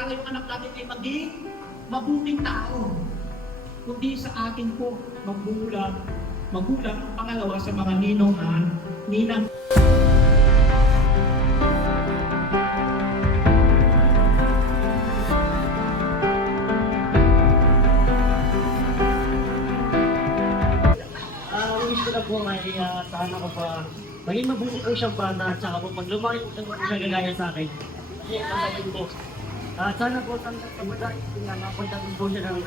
para yung anak natin ay maging mabuting tao. Kundi sa atin po, magulang, pangalawa sa mga ninong at ninang. Wish ko na po may sana ko pa maging mabuti po siyang bata at saka po pag lumaki po siya gagaya sa akin. Kasi kapatid po. Sana po sa mga mapunta po siya ng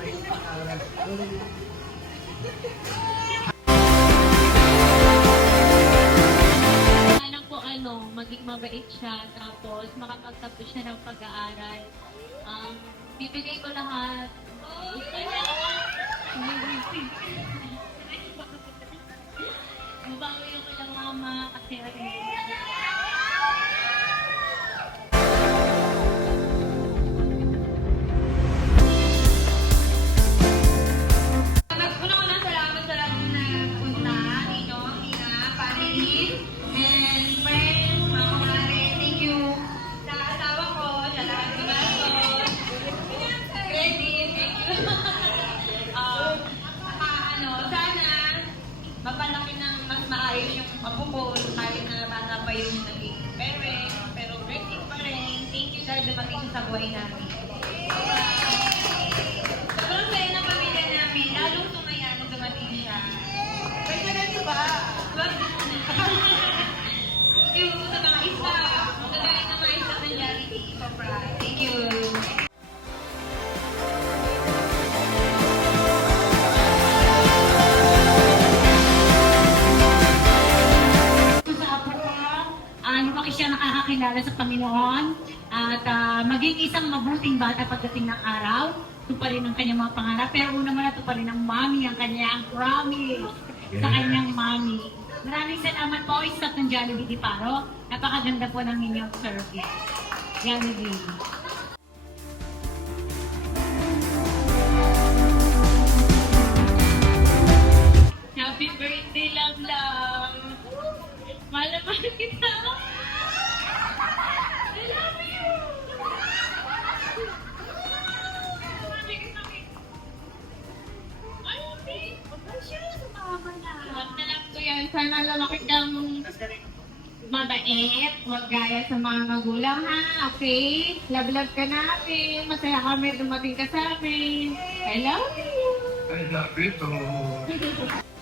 Sana po maging mabait siya, tapos makapagtapos siya ng pag-aaral. Bibigay ko lahat. Mabawi ko lang mama kasi Una-una, salamat sa lahat na punta, Ninong, Nina, family, and friends, mga kumare. Thank you sa asawa ko, sa lahat ng gastos. Ready, thank you. Sana mapalaki ng mas maayos yung pagpupul kahit na bata pa yung naging parents, pero ready pa rin. Thank you dahil dumating sa buhay namin. Sobrang saya ng pamilya namin, lalong sumaya nung dumating siya. Kaya na diba? Thank you sa mga staff. Magaling na mga staff ng Jollibee. Sobra. Thank you. lumaki siya nakakakilala sa Panginoon at maging isang mabuting bata pagdating ng araw. Ito pa rin ang kanyang mga pangarap. Pero una muna ito pa rin ang mami, ang kanyang promise sa kanyang mami. Maraming salamat po, staff ng Jollibee Di Paro. Napakaganda po ng inyong service. Jollibee. Happy birthday, love, love. Mahal kita. I love you. Love ko yan. Sana lalaki kang mabait. Huwag gaya sa mga magulang, ha? Okay? Love ka namin. Masaya kami dumating ka sa amin. I love you. I love you too.